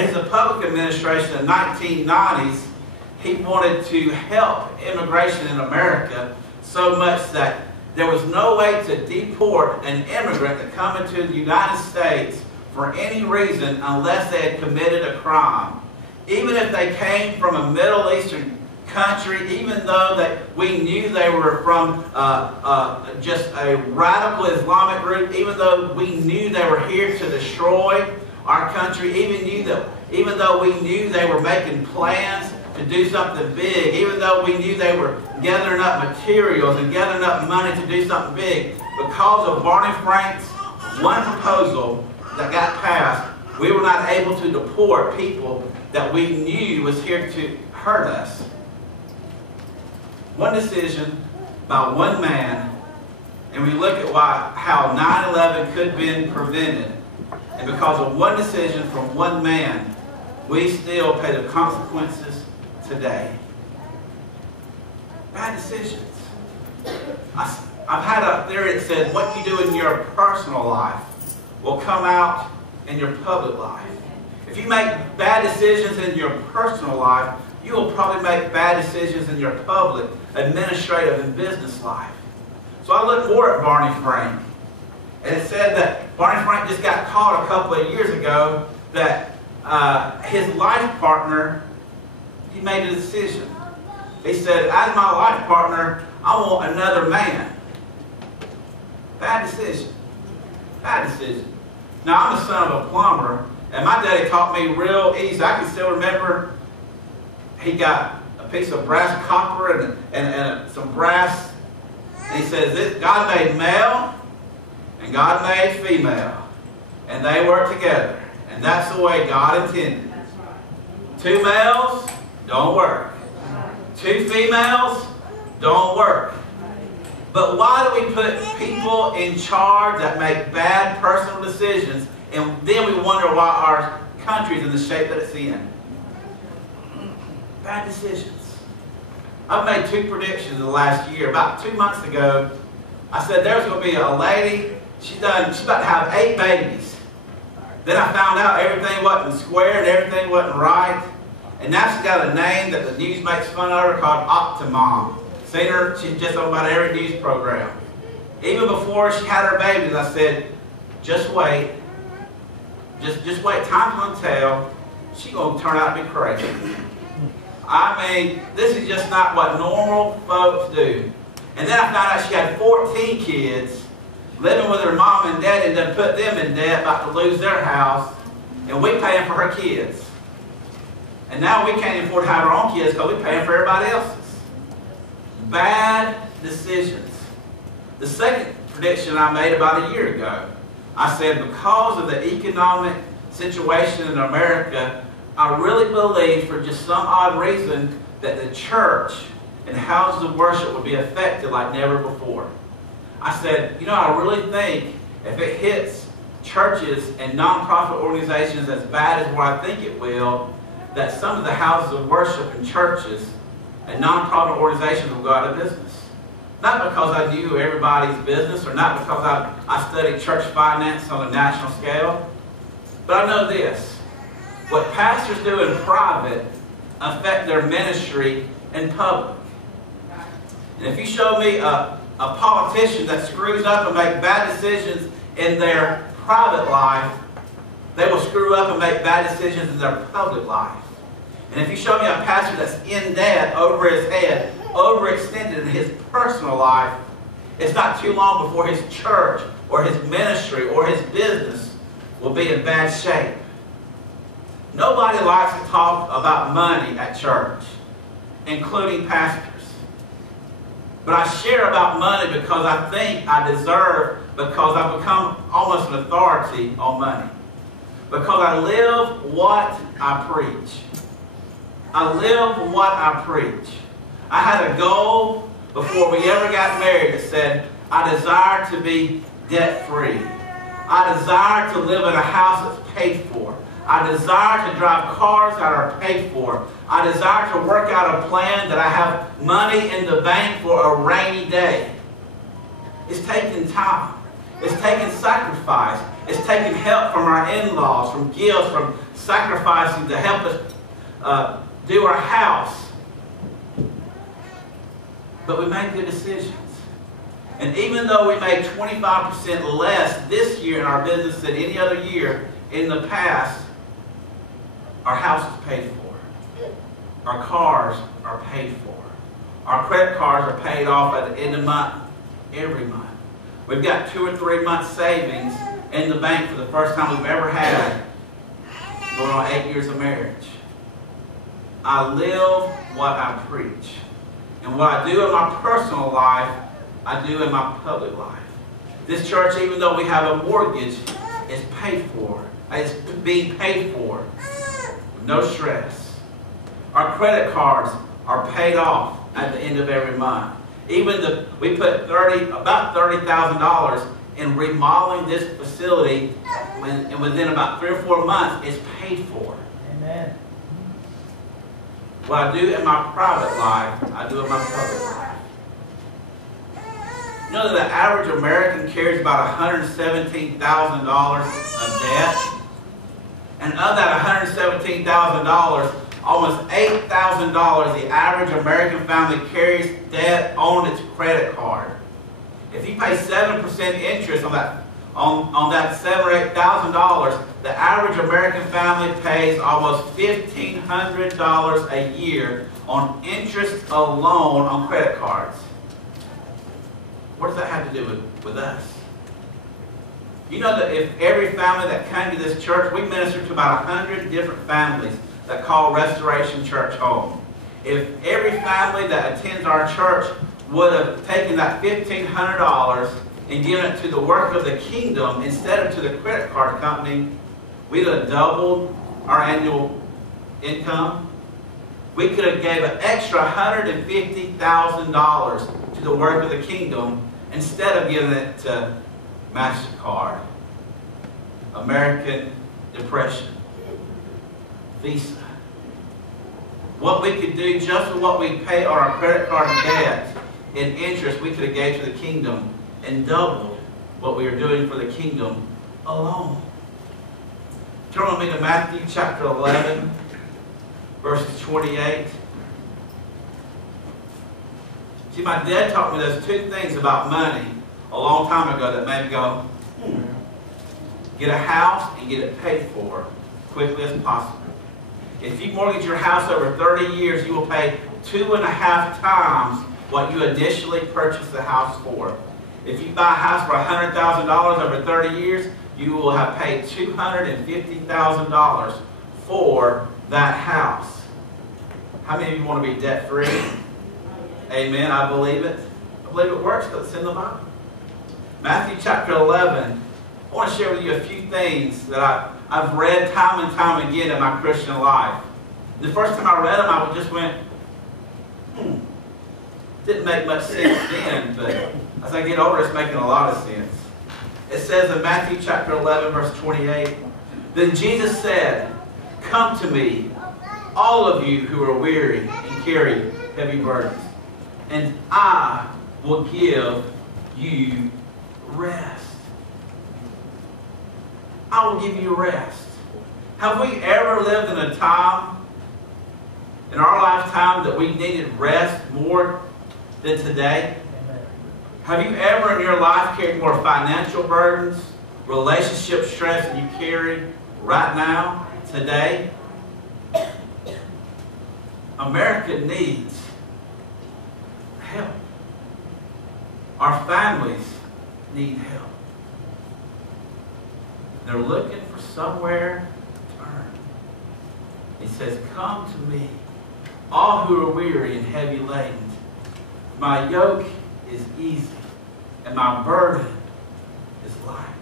in his public administration in the 1990s, he wanted to help immigration in America so much that there was no way to deport an immigrant to come into the United States for any reason unless they had committed a crime. Even if they came from a Middle Eastern country, even though that we knew they were from just a radical Islamic group, even though we knew they were here to destroy our country, even though we knew they were making plans to do something big, even though we knew they were gathering up materials and gathering up money to do something big, because of Barney Frank's one proposal that got passed, we were not able to deport people that we knew was here to hurt us. One decision by one man, and we look at how 9/11 could have been prevented, and because of one decision from one man, we still pay the consequences today. Bad decisions. I've had a theory that said what you do in your personal life will come out in your public life. If you make bad decisions in your personal life, you will probably make bad decisions in your public, administrative, and business life. So I looked more at Barney Frank, and it said that Barney Frank just got caught a couple of years ago that his life partner, he made a decision. He said, as my life partner, I want another man. Bad decision. Bad decision. Now, I'm the son of a plumber, and my daddy taught me real easy. I can still remember he got a piece of brass copper and some brass, and he says, God made male and God made female, and they work together, and that's the way God intended. Two males don't work. Two females don't work. But why do we put people in charge that make bad personal decisions, and then we wonder why our country's in the shape that it's in? Bad decisions. I've made two predictions in the last year. About 2 months ago, I said there's going to be a lady, she's about to have 8 babies. Then I found out everything wasn't square and everything wasn't right. And now she's got a name that the news makes fun of her called Hmmmm. Seen her, she's just on about every news program. Even before she had her babies, I said, just wait. Just wait, time's going to tell. She's going to turn out to be crazy. I mean, this is just not what normal folks do. And then I found out she had 14 kids, living with her mom and daddy, and then put them in debt, about to lose their house, and we paying for her kids. And now we can't afford to have our own kids because we're paying for everybody else's. Bad decisions. The second prediction I made about a year ago, I said because of the economic situation in America, I really believe for just some odd reason that the church and houses of worship would be affected like never before. I said, you know, I really think if it hits churches and nonprofit organizations as bad as what I think it will, that some of the houses of worship and churches and nonprofit organizations will go out of business. Not because I knew everybody's business, or not because I studied church finance on a national scale, but I know this. What pastors do in private affect their ministry in public. And if you show me a politician that screws up and makes bad decisions in their private life, they will screw up and make bad decisions in their public life. And if you show me a pastor that's in debt over his head, overextended in his personal life, it's not too long before his church or his ministry or his business will be in bad shape. Nobody likes to talk about money at church, including pastors. But I share about money because I think I deserve, because I've become almost an authority on money. Because I live what I preach. I live what I preach. I had a goal before we ever got married that said, I desire to be debt-free. I desire to live in a house that's paid for. I desire to drive cars that are paid for. I desire to work out a plan that I have money in the bank for a rainy day. It's taking time. It's taking sacrifice. It's taking help from our in-laws, from gifts, from sacrificing to help us do our house. But we made good decisions. And even though we made 25% less this year in our business than any other year in the past, our house is paid for. Our cars are paid for. Our credit cards are paid off at the end of the month, every month. We've got 2 or 3 months savings in the bank for the first time we've ever had, going on 8 years of marriage. I live what I preach. And what I do in my personal life, I do in my public life. This church, even though we have a mortgage, is paid for. It's being paid for. No stress. Our credit cards are paid off at the end of every month. Even we put about $30,000 in remodeling this facility, and within about 3 or 4 months, it's paid for. Amen. What I do in my private life, I do in my public life. You know that the average American carries about $117,000 of debt? And of that $117,000, almost $8,000 the average American family carries debt on its credit card. If you pay 7% interest on that $7,000 or $8,000, the average American family pays almost $1,500 a year on interest alone on credit cards. What does that have to do with us? You know that if every family that came to this church, we minister to about 100 different families that call Restoration Church home. If every family that attends our church would have taken that $1,500 and given it to the work of the kingdom instead of to the credit card company, we'd have doubled our annual income. We could have gave an extra $150,000 to the work of the kingdom instead of giving it to MasterCard, American Depression, Visa. What we could do just with what we pay on our credit card debt in interest, we could have gave to the kingdom and doubled what we are doing for the kingdom alone. Turn with me to Matthew chapter 11, verses 28. See, my dad taught me those 2 things about money a long time ago that made me go, Get a house and get it paid for quickly as possible. If you mortgage your house over 30 years, you will pay 2.5 times what you initially purchased the house for. If you buy a house for $100,000 over 30 years, you will have paid $250,000 for that house. How many of you want to be debt-free? Amen. I believe it. I believe it works because it's in the Bible. Matthew chapter 11. I want to share with you a few things that I've read time and time again in my Christian life. The first time I read them, I just went, Didn't make much sense then, but as I get older, it's making a lot of sense. It says in Matthew chapter 11, verse 28, Then Jesus said, Come to me, all of you who are weary and carry heavy burdens, and I will give you rest. I will give you rest. Have we ever lived in a time in our lifetime that we needed rest more than today? Have you ever in your life carried more financial burdens, relationship stress than you carry right now, today? America needs help. Our families need help. They're looking for somewhere to turn. He says, Come to me, all who are weary and heavy laden. My yoke is easy, and my burden is light.